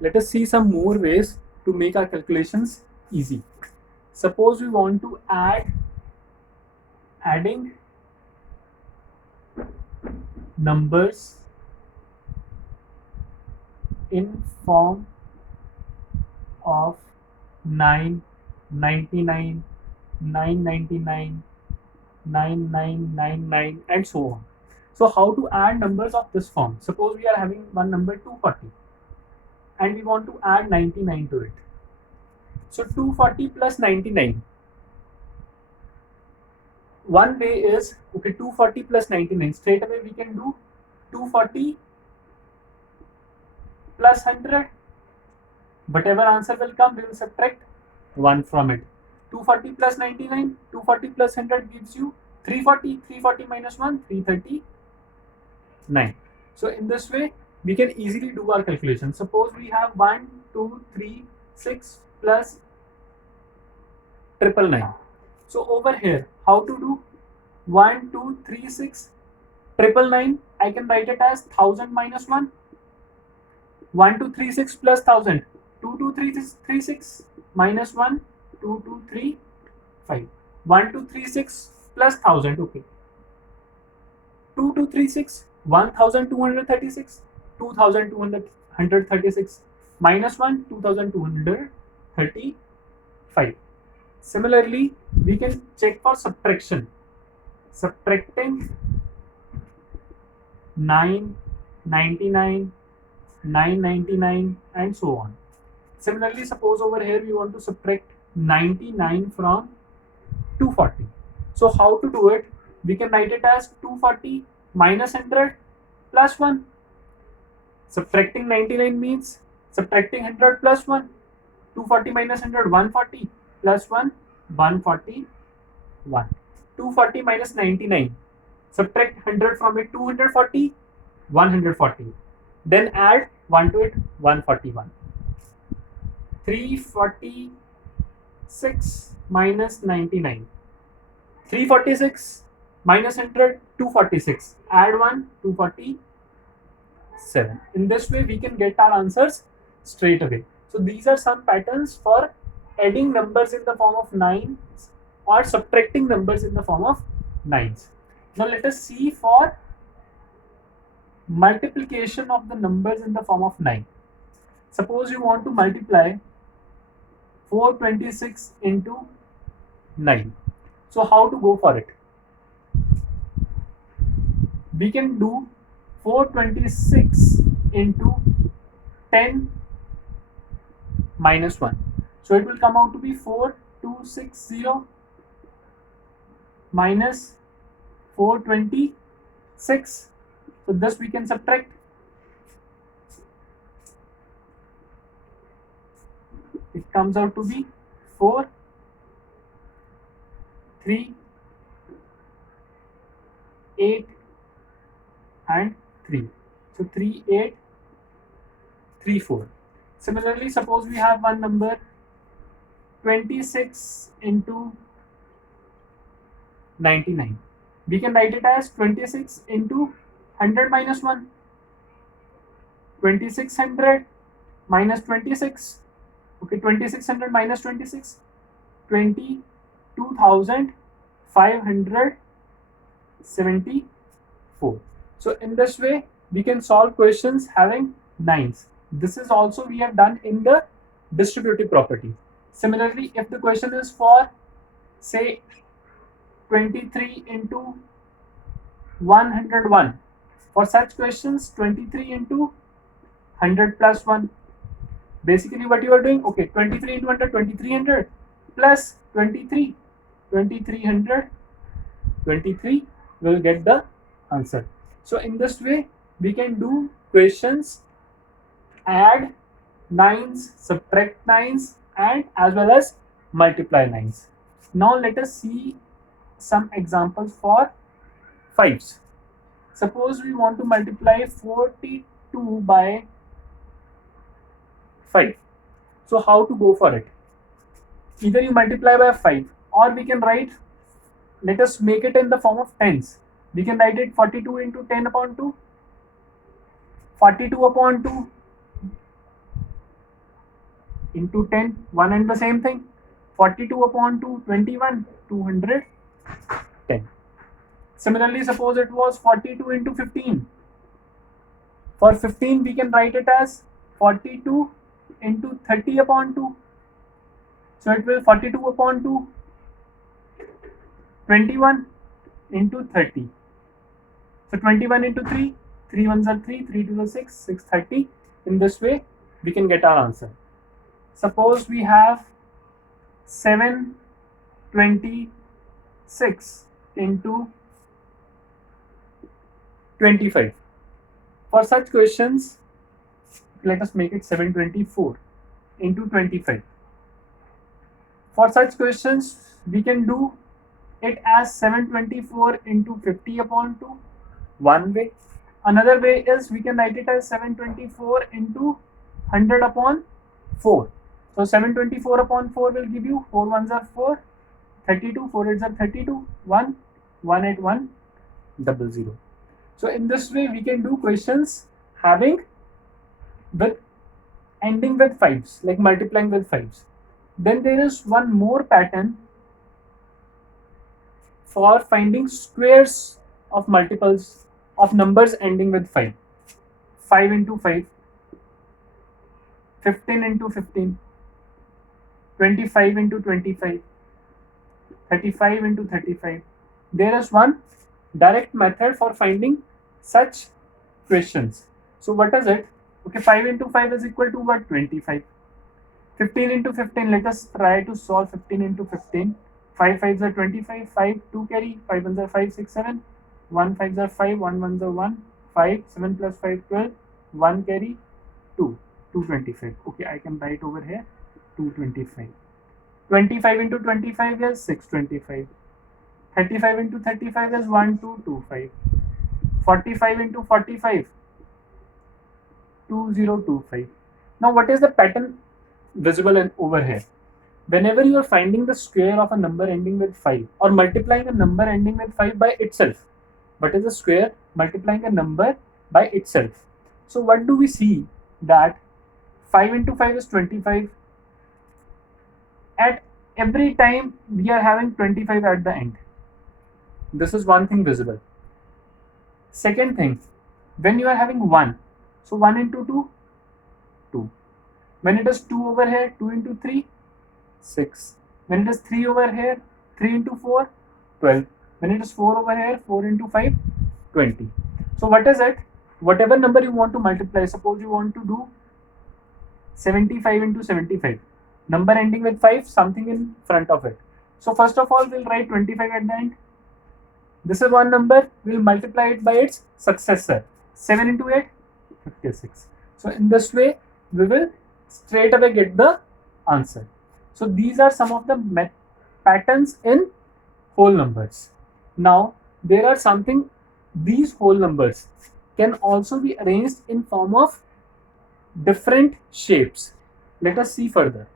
Let us see some more ways to make our calculations easy. Suppose we want to adding numbers in form of 9, 99, 999, 9999 and so on. So how to add numbers of this form? Suppose we are having one number 240 and we want to add 99 to it. So 240 plus 99. One way is, okay, 240 plus 99. Straight away we can do 240 plus 100. Whatever answer will come, we will subtract 1 from it. 240 plus 99, 240 plus 100 gives you 340. 340 minus 1, 339. So in this way, we can easily do our calculation. Suppose we have 1, 2, 3, 6 plus 999. So over here, how to do? 1, 2, 3, 6, 999. I can write it as 1000 minus 1. 1, 2, 3, 6 plus 1000. 2, 2, 3, 3, 6 minus 1. 2, 2, 3, 5. 1, 2, 3, 6 plus 1000. Okay. 2, 2, 3, 6. 1236. 2236 minus 1. 2235. Similarly, we can check for subtraction. Subtracting 9, 99, 999 and so on. Similarly, suppose over here we want to subtract 99 from 240. So how to do it? We can write it as 240 minus 100 plus 1. Subtracting 99 means subtracting 100 plus 1. 240 minus 100, 140 plus 1, 141. 240 minus 99. Subtract 100 from it, 240, 140. Then add 1 to it, 141. 346 minus 99. 346 minus 100, 246. Add 1, 247. In this way, we can get our answers straight away. So these are some patterns for adding numbers in the form of 9s or subtracting numbers in the form of 9s. Now let us see for multiplication of the numbers in the form of 9. Suppose you want to multiply 426 into 9. So how to go for it? We can do 426 into 10 minus 1. So it will come out to be 4260 minus 426. So this we can subtract. It comes out to be 4, 3, 8 and 3. So 3, 8, 3, 4. Similarly, suppose we have one number 26 into 99. We can write it as 26 into 100 minus 1. 2600 minus 26. Okay, 2600 minus 26. 22,574. So in this way, we can solve questions having 9s. This is also we have done in the distributive property. Similarly, if the question is for, say, 23 into 101, for such questions, 23 into 100 plus 1. Basically what you are doing, okay, 23 into 100, 2300 plus 23, 2300, 23 will get the answer. So in this way, we can do questions, add 9s, subtract 9s, and as well as multiply 9s. Now let us see some examples for 5s. Suppose we want to multiply 42 by 5. So how to go for it? Either you multiply by 5 or we can write, let us make it in the form of tens. We can write it 42 into 10 upon 2, 42 upon 2, into 10, one and the same thing. 42 upon 2, 21, 210. Similarly, suppose it was 42 into 15. For 15, we can write it as 42 into 30 upon 2. So it will 42 upon 2, 21 into 30. So 21 into 3, 3 ones are 3, 3 to the 6, 630. In this way, we can get our answer. Suppose we have 726 into 25. For such questions, let us make it 724 into 25. For such questions, we can do it as 724 into 50 upon 2, one way. Another way is we can write it as 724 into 100 upon 4. So 724 upon 4 will give you 4 ones are 4, 32, 4 eights are 32, 1, 1 8 1, 00. So in this way we can do questions having with ending with 5s, like multiplying with 5s. Then there is one more pattern for finding squares of multiples of numbers ending with 5. 5 into 5, 15 into 15, 25 into 25, 35 into 35. There is one direct method for finding such questions. So what is it? Okay, 5 into 5 is equal to what? 25. 15 into 15, let us try to solve 15 into 15. 5 5s are 25, 5, 2 carry, 5 1s are 5, 6, 7, 1 5s are 5, 1 1s are 1, 5, 7 plus 5, 12, 1 carry, 2, 225. Okay, I can write over here 225. 25 into 25 is 625. 35 into 35 is 1225. 45 into 45, 2025. Now what is the pattern visible over here? Whenever you are finding the square of a number ending with 5 or multiplying a number ending with 5 by itself, what is the square? Multiplying a number by itself. So what do we see? That 5 into 5 is 25. At every time we are having 25 at the end. This is one thing visible. Second thing, when you are having 1, so 1 into 2, 2. When it is 2 over here, 2 into 3, 6. When it is 3 over here, 3 into 4, 12. When it is 4 over here, 4 into 5, 20. So what is it? Whatever number you want to multiply, suppose you want to do 75 into 75. Number ending with 5, something in front of it. So first of all, we'll write 25 at the end. This is one number, we'll multiply it by its successor. 7 into 8, 56. So in this way, we will straight away get the answer. So these are some of the patterns in whole numbers. Now there are something, these whole numbers can also be arranged in form of different shapes. Let us see further.